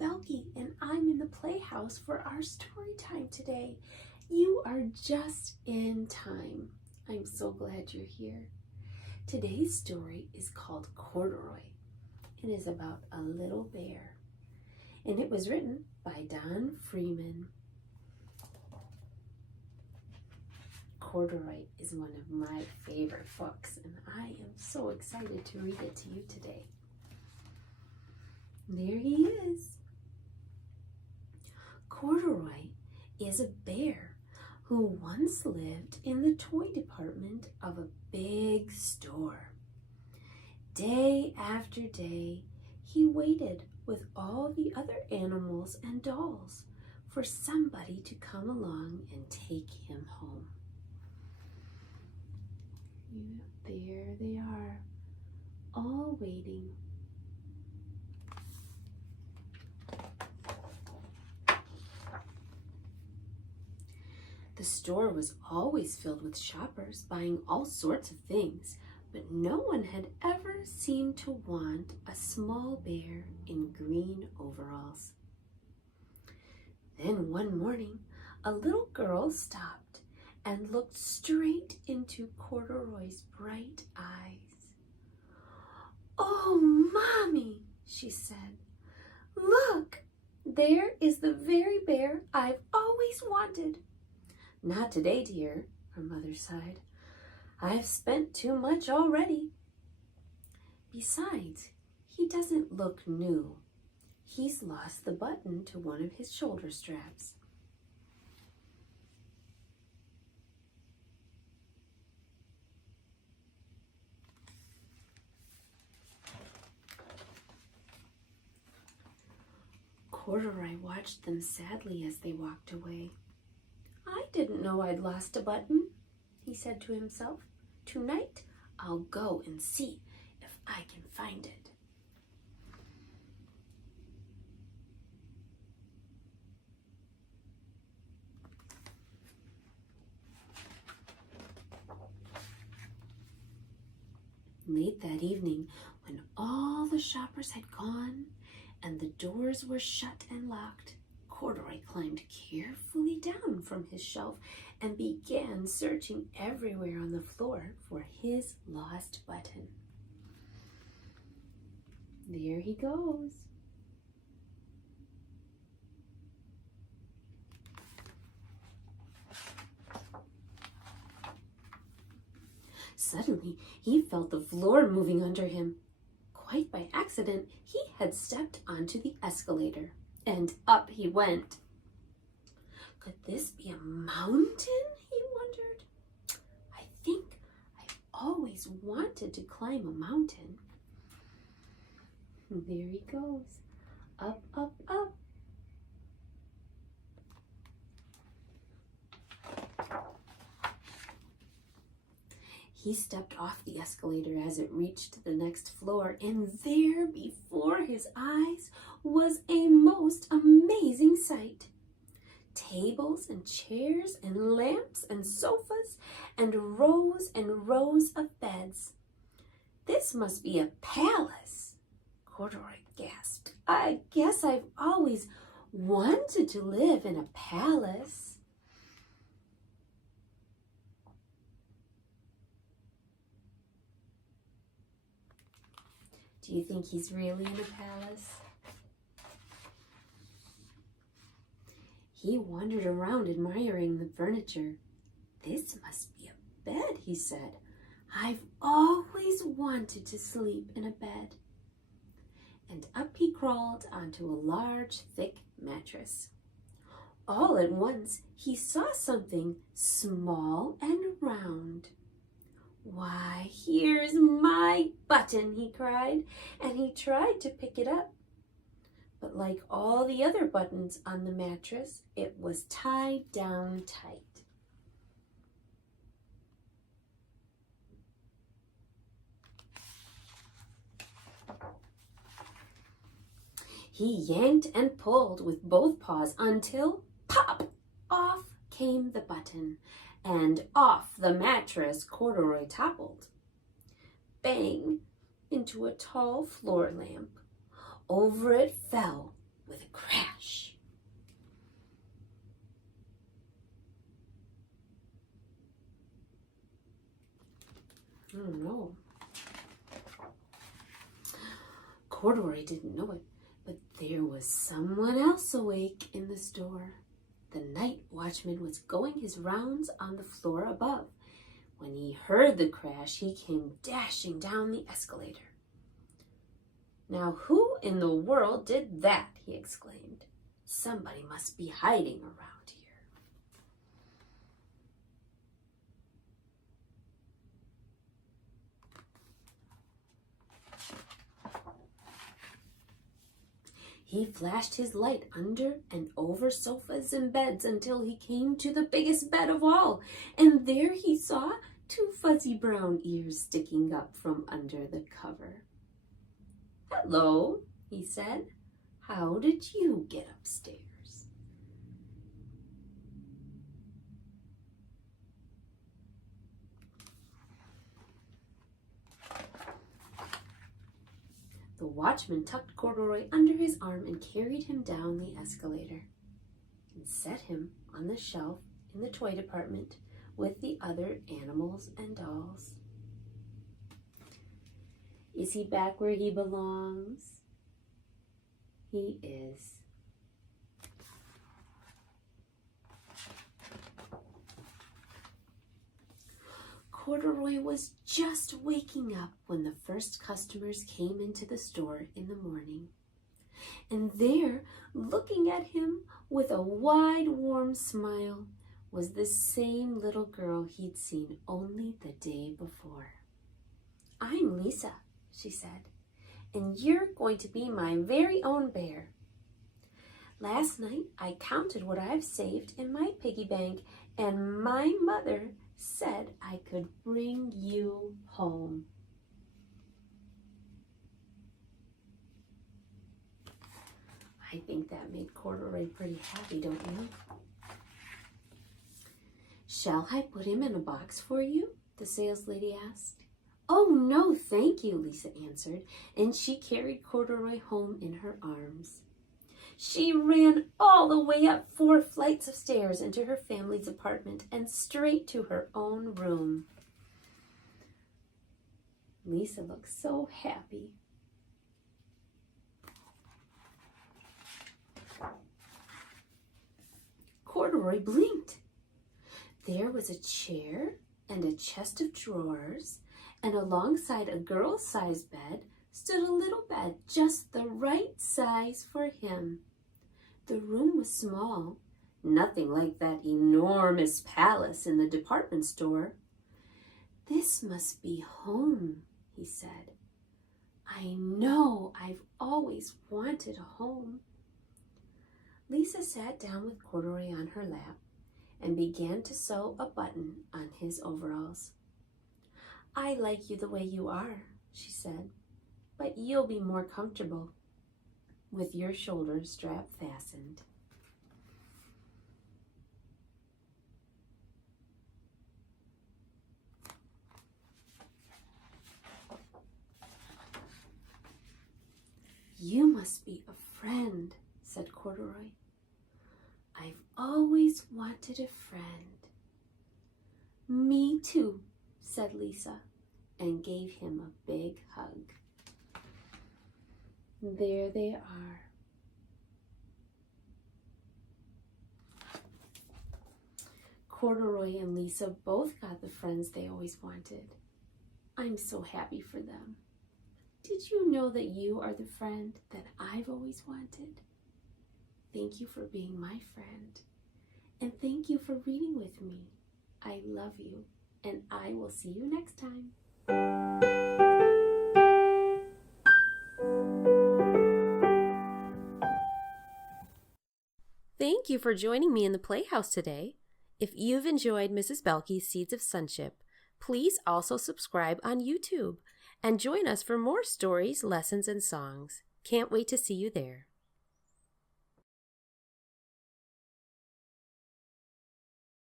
Boehlke, and I'm in the playhouse for our story time today. You are just in time. I'm so glad you're here. Today's story is called Corduroy. It is about a little bear, and it was written by Don Freeman. Corduroy is one of my favorite books, and I am so excited to read it to you today. There he is. Corduroy is a bear who once lived in the toy department of a big store. Day after day, he waited with all the other animals and dolls for somebody to come along and take him home. There they are, all waiting. The store was always filled with shoppers buying all sorts of things, but no one had ever seemed to want a small bear in green overalls. Then one morning, a little girl stopped and looked straight into Corduroy's bright eyes. "Oh, Mommy," she said, "look, there is the very bear I've always wanted." "Not today, dear," her mother sighed. "I've spent too much already. Besides, he doesn't look new. He's lost the button to one of his shoulder straps." Corduroy watched them sadly as they walked away. "I didn't know I'd lost a button," he said to himself. "Tonight, I'll go and see if I can find it." Late that evening, when all the shoppers had gone and the doors were shut and locked, Corduroy climbed carefully down from his shelf and began searching everywhere on the floor for his lost button. There he goes. Suddenly, he felt the floor moving under him. Quite by accident, he had stepped onto the escalator, and up he went. Could this be a mountain, he wondered. I think I've always wanted to climb a mountain. There he goes, up, up, up. He stepped off the escalator as it reached the next floor, and there before his eyes was a most amazing sight. Tables and chairs and lamps and sofas and rows of beds. "This must be a palace," Corduroy gasped. "I guess I've always wanted to live in a palace." Do you think he's really in a palace? He wandered around admiring the furniture. "This must be a bed," he said. "I've always wanted to sleep in a bed." And up he crawled onto a large, thick mattress. All at once, he saw something small and round. "Why, here's my button," he cried, and he tried to pick it up. But like all the other buttons on the mattress, it was tied down tight. He yanked and pulled with both paws until, pop, off came the button, and off the mattress Corduroy toppled. Bang! Into a tall floor lamp. Over it fell, with a crash. Oh no. Corduroy didn't know it, but there was someone else awake in the store. The night watchman was going his rounds on the floor above. When he heard the crash, he came dashing down the escalator. "Now, who in the world did that?" he exclaimed. "Somebody must be hiding around here." He flashed his light under and over sofas and beds until he came to the biggest bed of all, and there he saw 2 fuzzy brown ears sticking up from under the cover. "Hello," he said. "How did you get upstairs?" The watchman tucked Corduroy under his arm and carried him down the escalator and set him on the shelf in the toy department with the other animals and dolls. Is he back where he belongs? He is. Corduroy was just waking up when the first customers came into the store in the morning. And there, looking at him with a wide, warm smile, was the same little girl he'd seen only the day before. "I'm Lisa," she said, "and you're going to be my very own bear. Last night I counted what I've saved in my piggy bank, and my mother said I could bring you home." I think that made Corduroy pretty happy, don't you? "Shall I put him in a box for you?" the saleslady asked. "Oh, no, thank you," Lisa answered, and she carried Corduroy home in her arms. She ran all the way up 4 flights of stairs into her family's apartment and straight to her own room. Lisa looked so happy. Corduroy blinked. There was a chair and a chest of drawers, and alongside a girl-sized bed stood a little bed just the right size for him. The room was small, nothing like that enormous palace in the department store. "This must be home," he said. "I know I've always wanted a home." Lisa sat down with Corduroy on her lap and began to sew a button on his overalls. "I like you the way you are," she said, "but you'll be more comfortable with your shoulder strap fastened." "You must be a friend," said Corduroy. "I've always wanted a friend." "Me too," said Lisa, and gave him a big hug. There they are. Corduroy and Lisa both got the friends they always wanted. I'm so happy for them. Did you know that you are the friend that I've always wanted? Thank you for being my friend. And thank you for reading with me. I love you, and I will see you next time. Thank you for joining me in the Playhouse today. If you've enjoyed Mrs. Boehlke's Seeds of Sonship, please also subscribe on YouTube and join us for more stories, lessons, and songs. Can't wait to see you there.